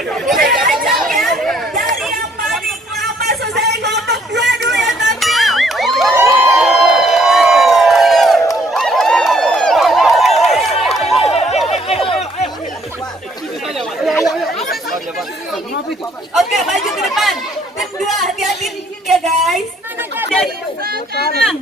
Ajak ya. Dari yang paling lama selesai ngomong dua yang tampil. Oke, maju ke depan. Tim 2, hati-hati ya guys. Dari sekarang.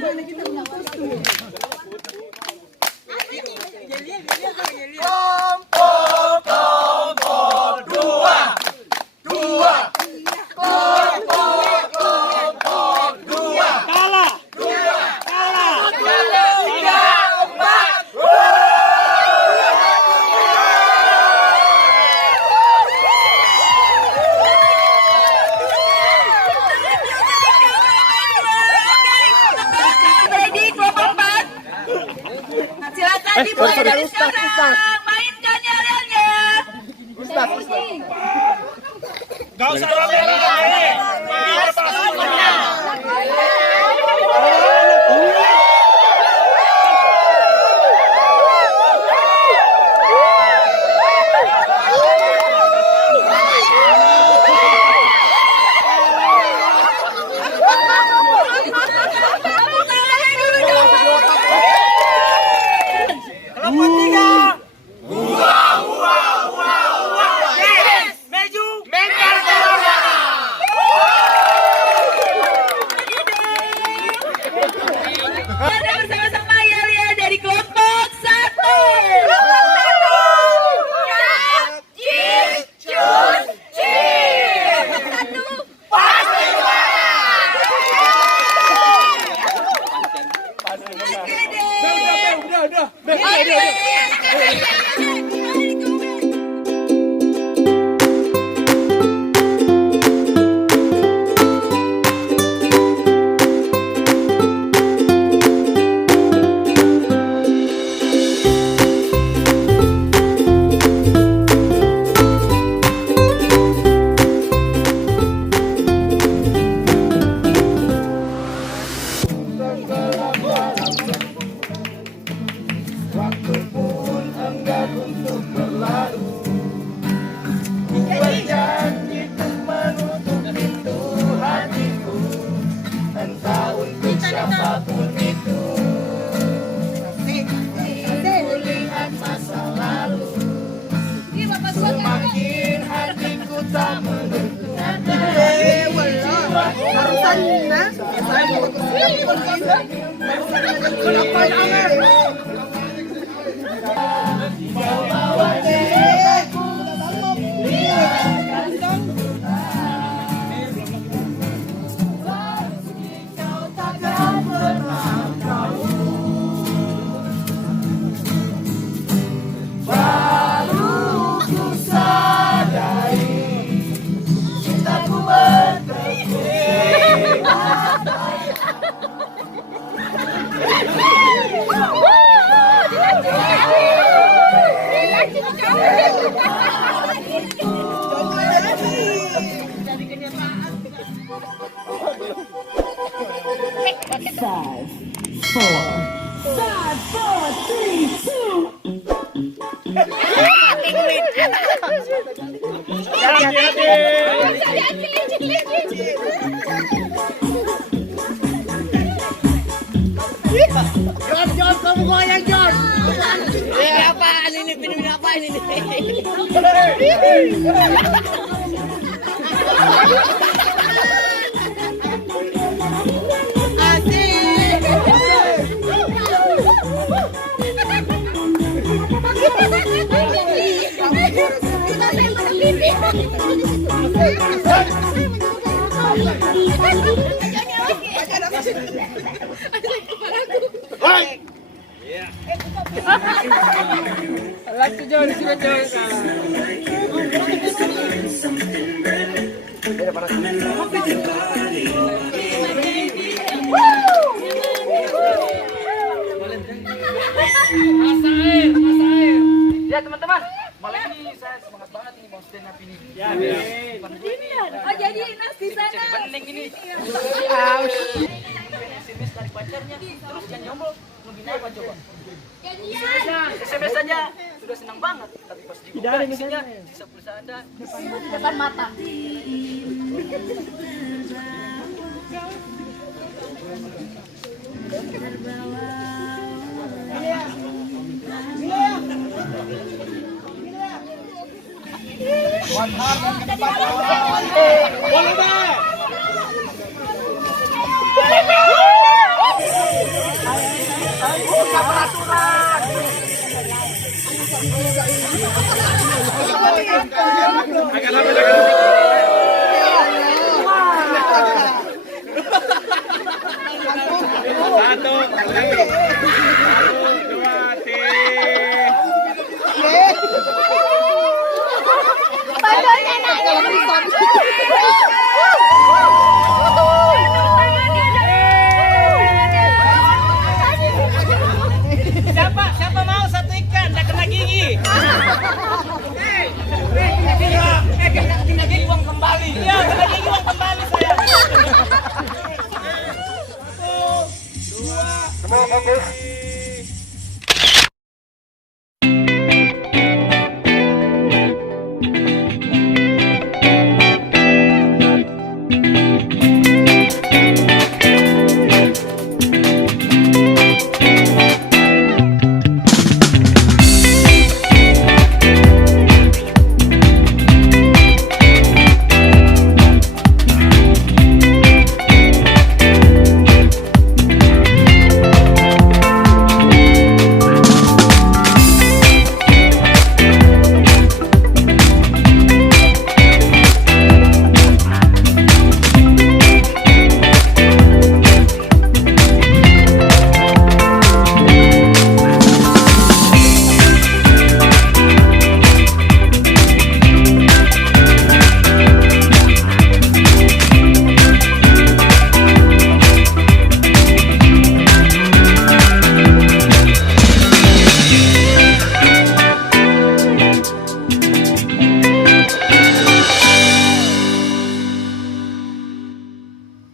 Silakan dimulai dari sekarang. Mainkan yel-yelnya. Gak usah rame-rame. Bersama-sama yel-yel dari kelompok 1. John, kamu goyang John. Apaan ini? Pindahin apaan ini? Like John, sila John. Ya teman-teman, malam ini saya semangat banget ini mau stand up ini. Ya. Oh jadi Inas di sana. Jadi bening ini. SMS dari pacarnya, terus jangan nyombol, mau gini apa coba? Jadian. SMS aja. sudah senang banget. Tapi pas dibuka isinya sisa pulsa Anda. Depan mata. Satu, dua, tiga. Siapa mau satu ikan, tak kena gigi. Kena gigi uang kembali. Iya, kena gigi uang kembali saya. Semua fokus.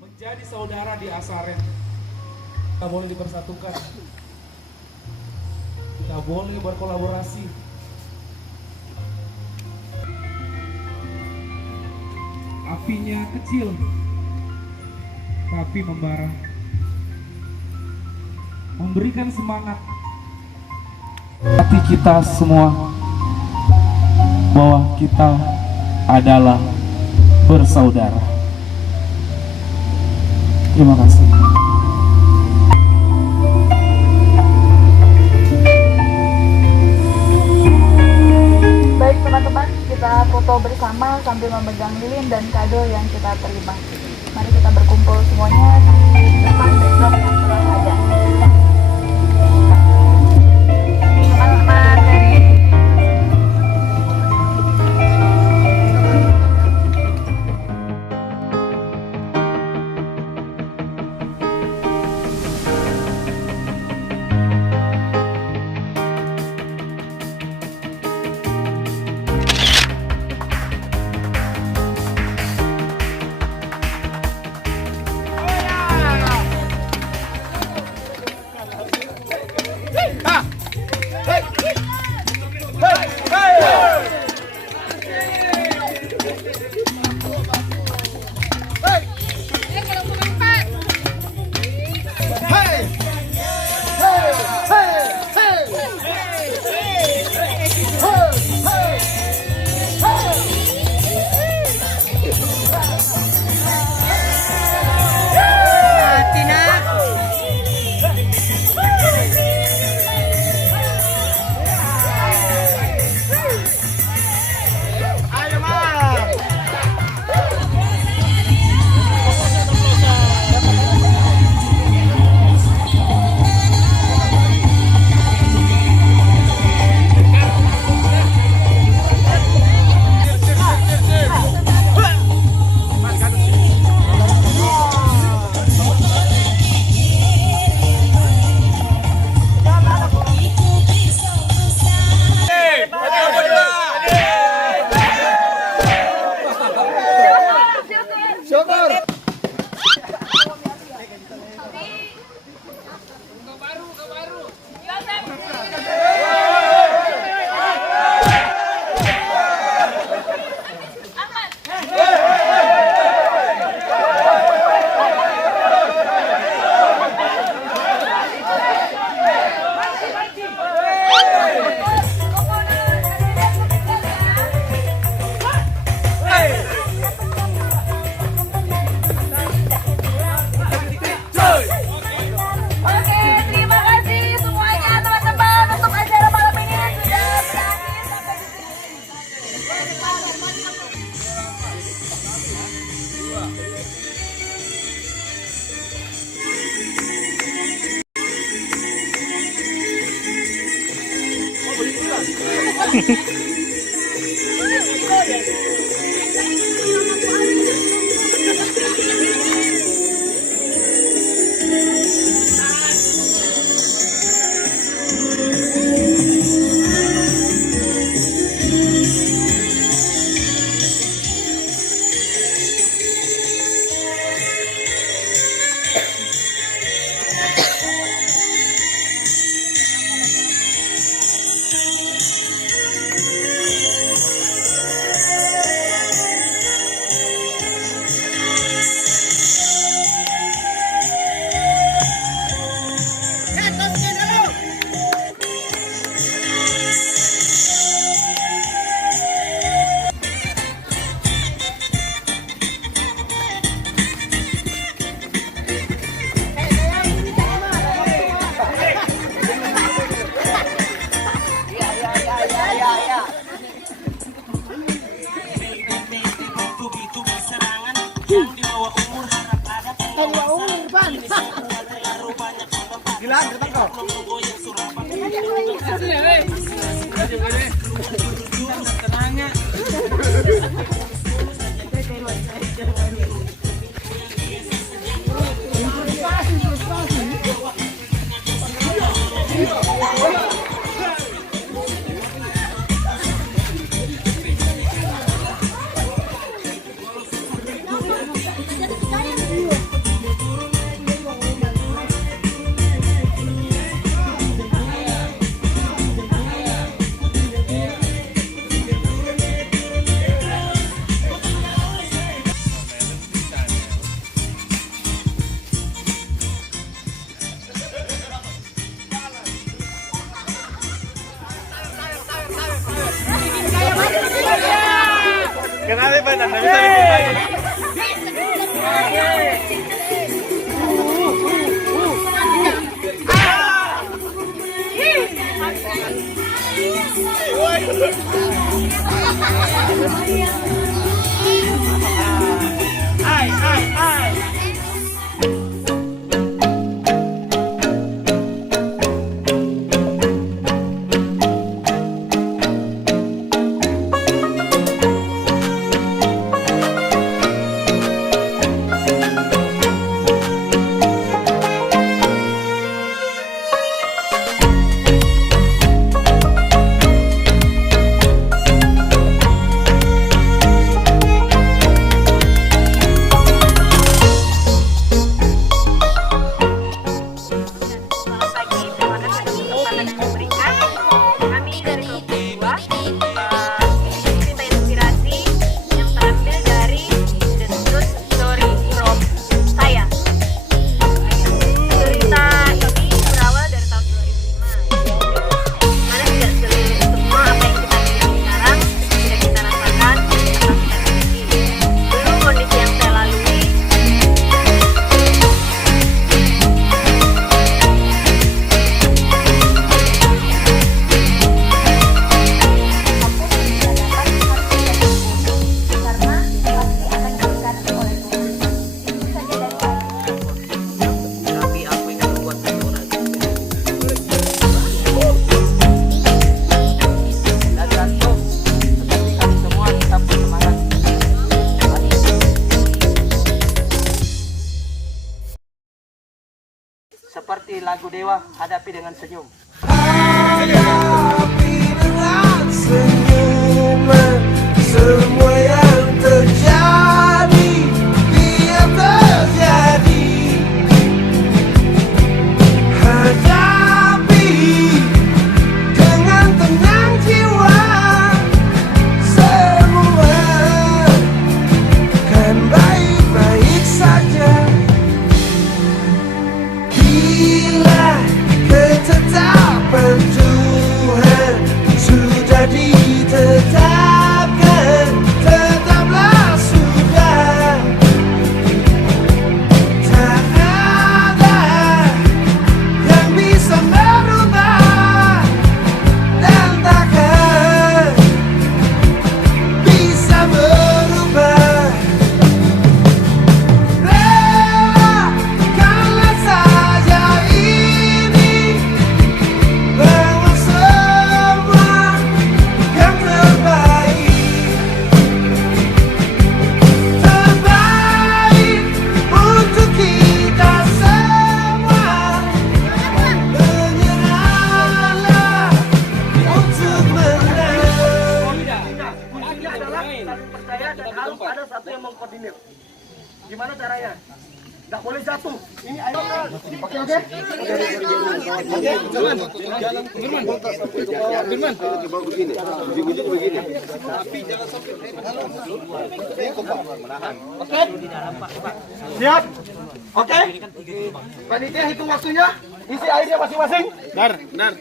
Menjadi saudara di Asaren, kita boleh dipersatukan, kita boleh berkolaborasi. Apinya kecil, tapi membara, memberikan semangat hati kita semua bahwa kita adalah bersaudara. Terima kasih. Baik teman-teman, kita foto bersama sambil memegang lilin dan kado yang kita terima. Mari kita berkumpul semuanya di depan backdrop yang telah ada. Teman-teman dari Kenapa Pak? Anda bisa dimintain? Seperti lagu Dewa, hadapi dengan senyum. Hadapi dengan senyuman semua yang terjadi, biar terjadi. Hadapi dengan tenang jiwa, semua kan baik-baik saja. Bila ketetapan Tuhan sudah ditetapkan, harus ada satu yang mengkoordinir. Gimana caranya? Nggak boleh jatuh. Ini ayo. Oke. Siap? Oke. Panitia hitung waktunya. Isi airnya masing-masing.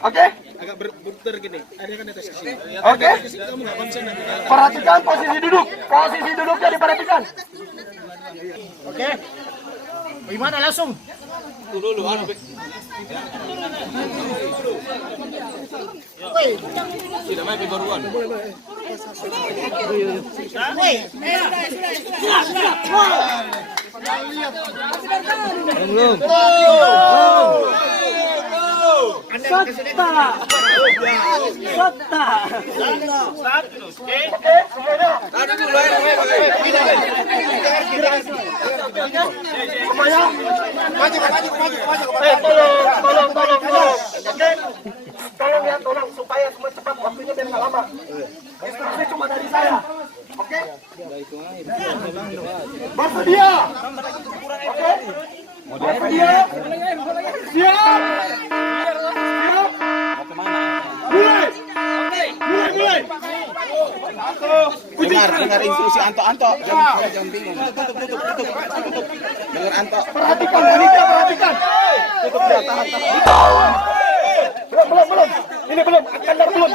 Oke. Agak berputar gini. Ada kan atas sisi. Oke. Kamu nggak konsen nanti. Perhatikan posisi duduk. Posisi duduknya diperhatikan. Oke. Gimana langsung? Dulu. Tidak main baruan. Belum. Tolong supaya semua cepat, waktunya biar nggak lama. Instruksi cuma dari saya. Oke? Bersedia. Oke? Bersedia. Siap. Mulai. Dengar instruksi Anto. Jangan bingung. Tutup. Dengar Anto. Perhatikan, panitia perhatikan. Tutup dia, tahan. Belum. Ini belum. Kandar belum.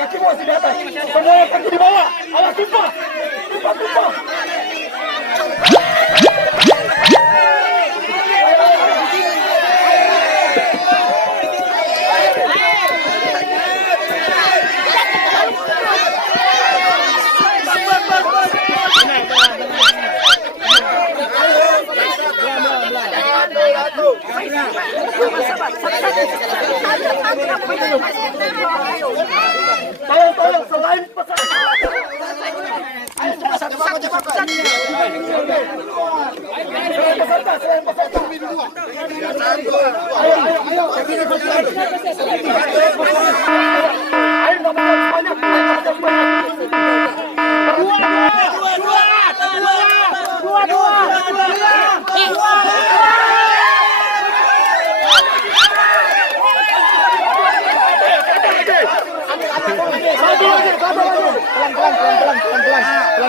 Kaki masih di atas. Semua kaki di bawah. Awas tumpah. Tolong selain pesan. Ayo cepat. Selain peserta. Ayo. Ayo semuanya.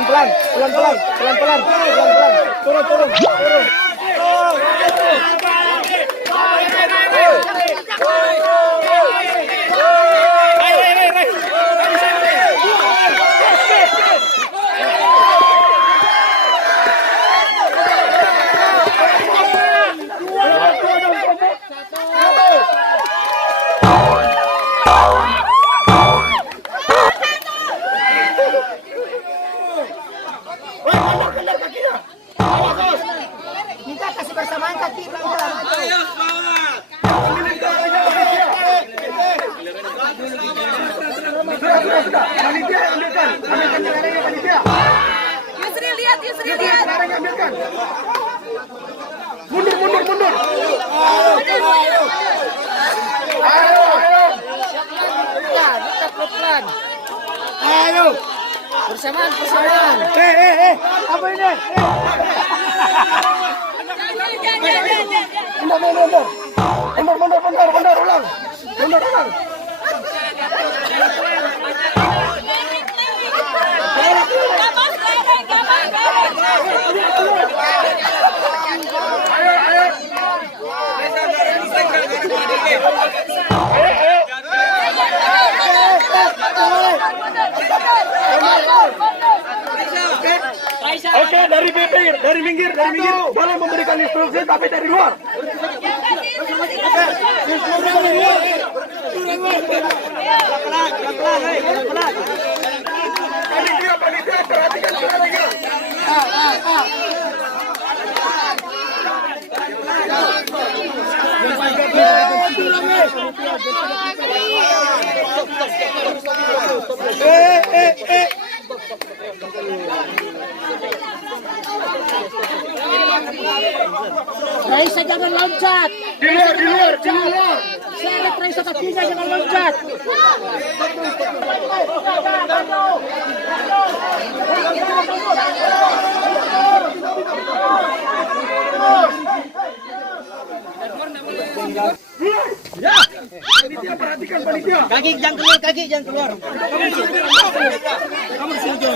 Pelan-pelan. Turun. Yusri lihat. Mundur. Ayo. Bersamaan. Apa ini? Mundur, ulang. Oke, dari minggir. Boleh memberikan instruksi tapi dari luar. Instruksi dari luar. Pelan. Panitia, perhatikan suaranya. Raisa jangan loncat. Di luar. Seret Raisa kakinya jangan loncat. Kaki jangan keluar. Kamu sini.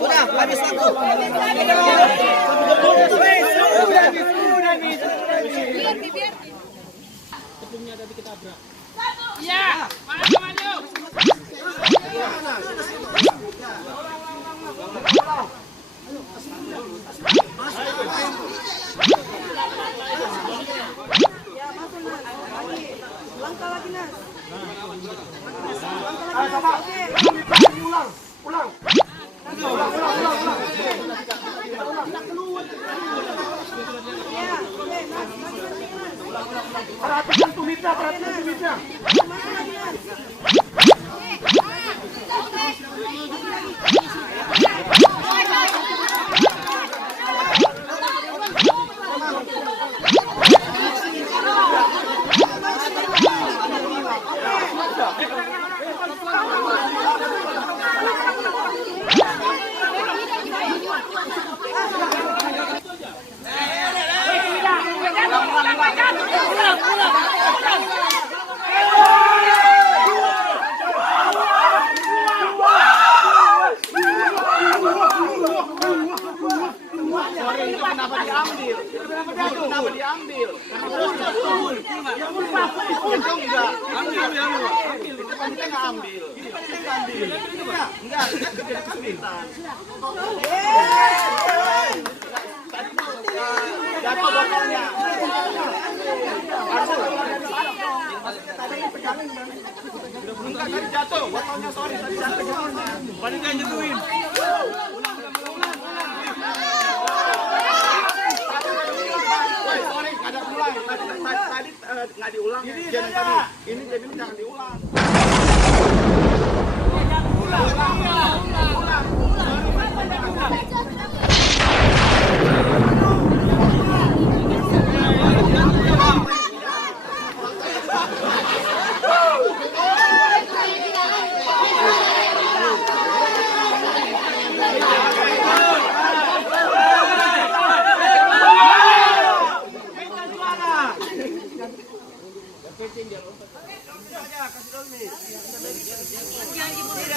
Sudah, habis satu. Perhatikan tumitnya. Jatuh, botolnya sorry tadi jatuh. Panitia nyetuin. Sorry, ada ulang. Tadi nggak diulang. Ini tadi. Ini jadi jangan diulang.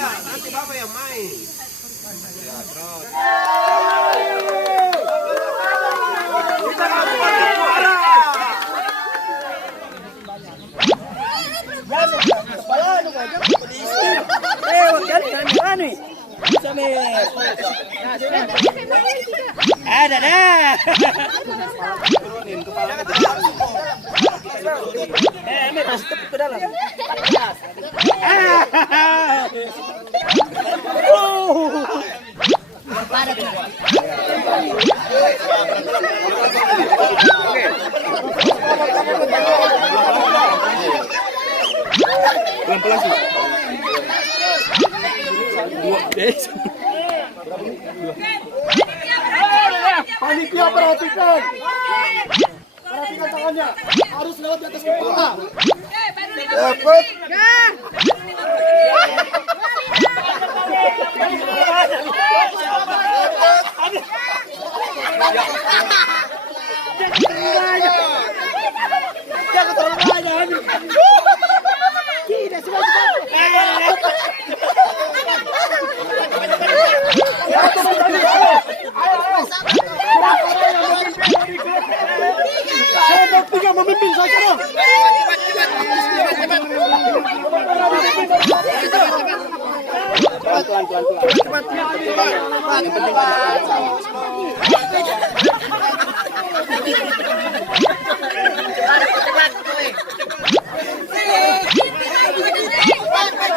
Nanti Bapak yang main. Ya, terus. Kita kasih suara. Ada dah. Turunin kepala. Amir masuk ke dalam. Pelan-pelan sih. Panitia perhatikan. Perhatikan tangannya. Harus lewat di atas kepala. Dapat. Jangan terlalu banyak. Tidak semua. Tiga memimpin saja.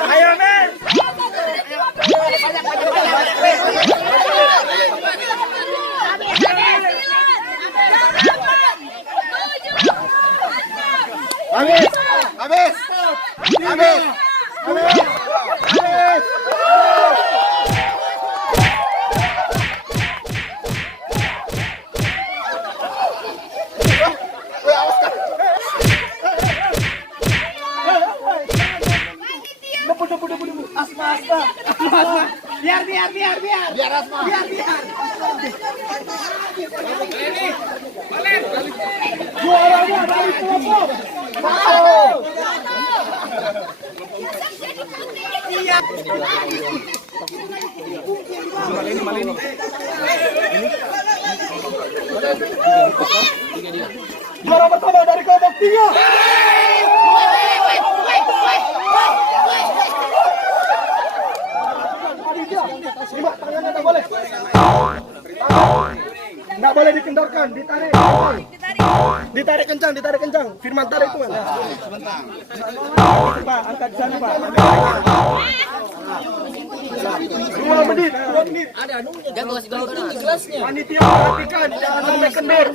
Ayo men. Juaranya dari kelompok satu. Juara pertama dari kelompok 3. Lima, tangannya tak boleh. Nggak boleh dikendorkan, ditarik kencang. Ditarik kencang. Firman tarik tuan. Pak, angkat sana Pak. 2 menit. Panitia perhatikan, jangan sampai kendor.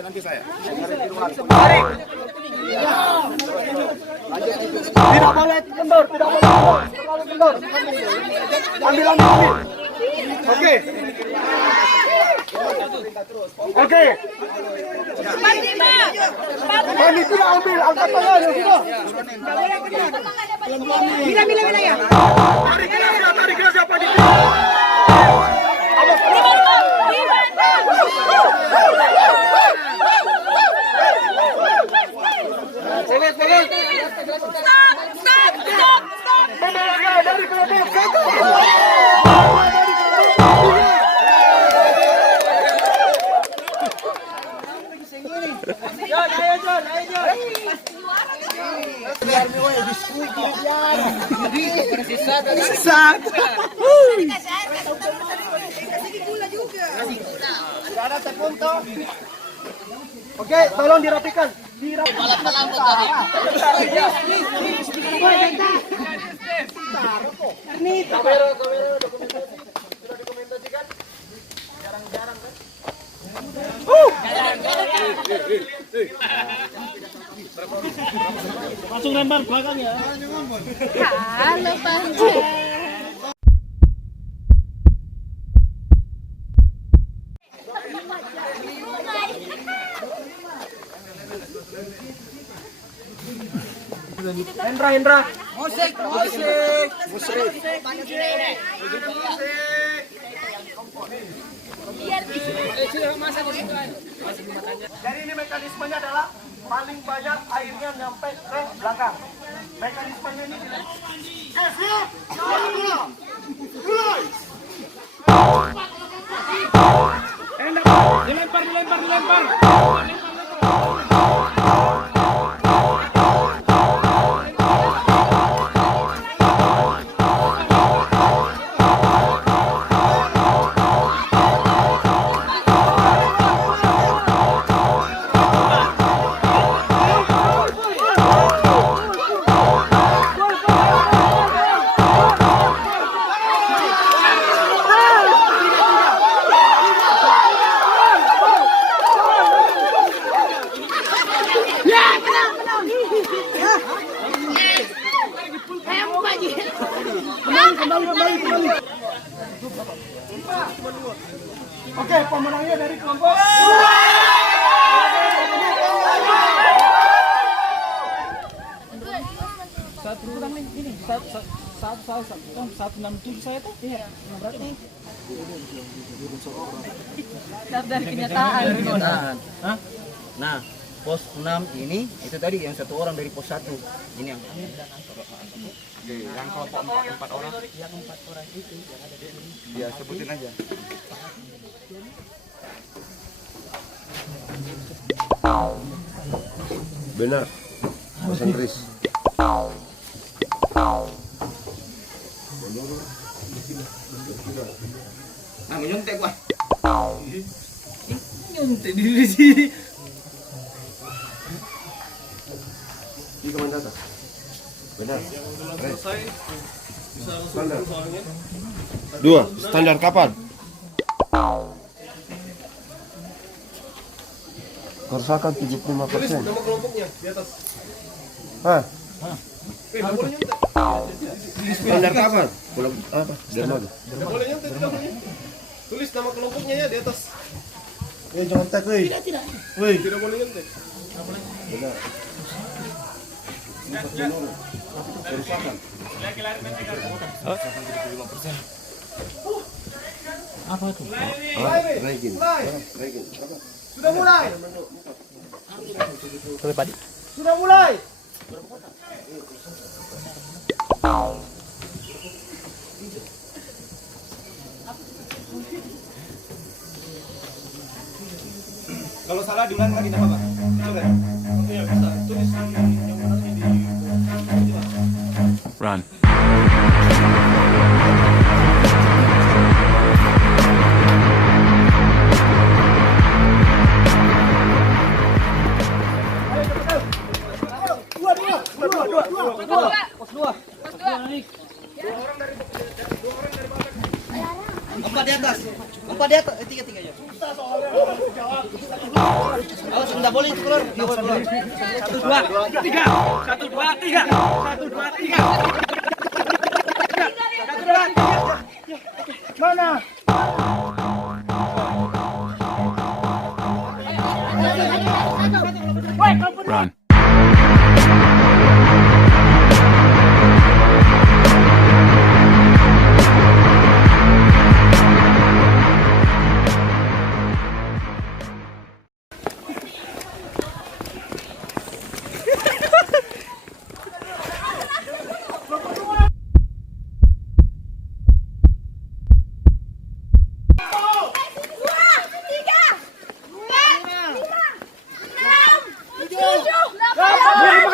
Nanti saya. Tarik. Tidak boleh kendor, tidak boleh kendor. Terlalu kendor. Ambil. Oke. Panitia ambil, angkat tangan. Bila ya. Tarik gelas panitia. Dari kelompok 1. Oke, tolong dirapikan. Kamera dokumentasi. Sudah dokumentasikan? Jarang-jarang kan? Langsung lempar belakang ya. Halo Panca. Hendra. Musik. Jadi ini mekanismenya adalah paling banyak airnya nyampe ke belakang. Mekanismenya ini tidak. Siap. Mulai. Dilempar. Oke, pemenangnya dari kelompok. Satu kurang nih, ini 167 saya tuh. Iya, berarti. Daftar kenyataan. Hah? Nah, pos 6 ini itu tadi yang 1 orang dari pos 1. Ini yang Yang kelompok 4 orang. yang 4 orang itu yang ada di sini. Ya, sebutin aja. Benar. Konsentris. Nah, nyontek gua. Nyontek di sini. Di komentar. Benar. Standar. 2. Standar kapan? Kerusakan 75%. Nama kelompoknya di atas. Hah? Standar kapan? Pulang apa? Dermaga. Tidak boleh nyontek, tidak boleh. Tulis nama kelompoknya ya di atas. Jangan tek, woi. Tidak. Woi, tidak boleh nyontek. Benar. Regen. Sudah mulai. Sudah mulai. Kalau salah diulang lagi apa, Pak? Coba. Iya, bisa. Tulis yang mana di Run. Empat di atas. Empat di atas. Tiga ya. Awas, enggak boleh itu keluar. Enggak boleh keluar. 1, 2, 3. 1, 2, 3. 1, 2, 3. Mana? Run.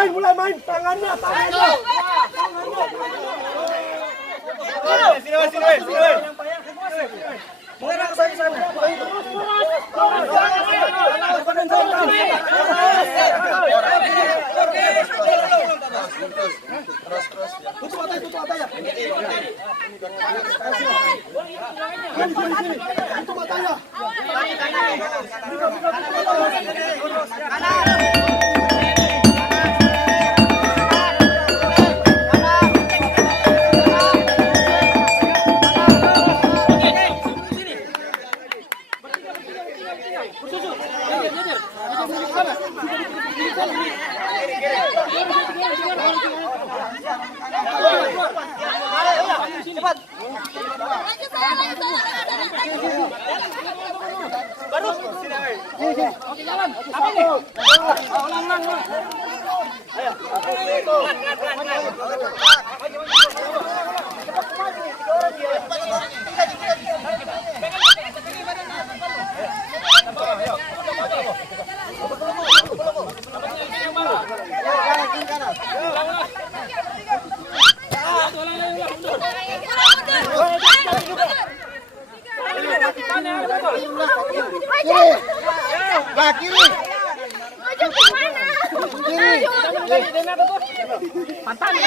Mulai main. Tangannya. Sini. Mulai nak ke sana. Tutup mata ya. Tutup mata ya. Kiri. Maju ke mana? Badan.